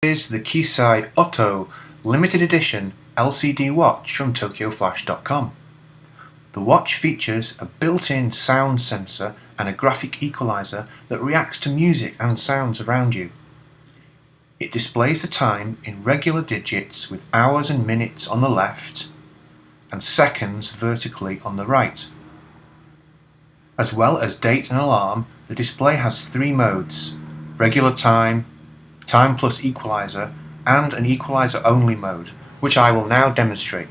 Is the Kisai OTO limited edition LCD watch from TOKYOFLASH.com. The watch features a built-in sound sensor and a graphic equalizer that reacts to music and sounds around you. It displays the time in regular digits with hours and minutes on the left and seconds vertically on the right. As well as date and alarm, the display has 3 modes: regular time, time plus equalizer, and an equalizer only mode, which I will now demonstrate.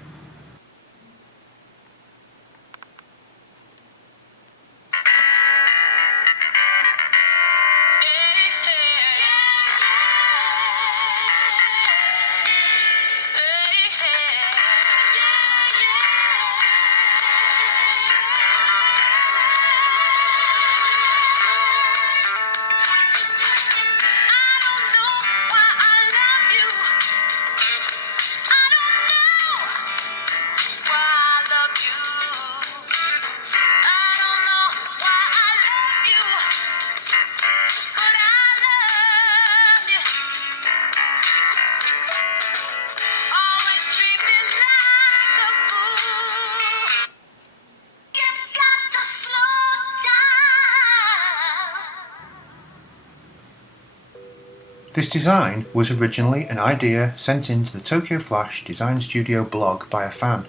This design was originally an idea sent into the Tokyo Flash Design Studio blog by a fan.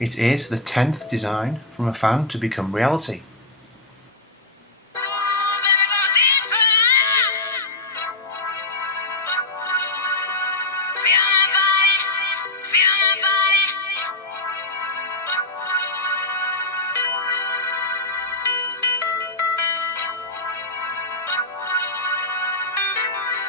It is the 10th design from a fan to become reality.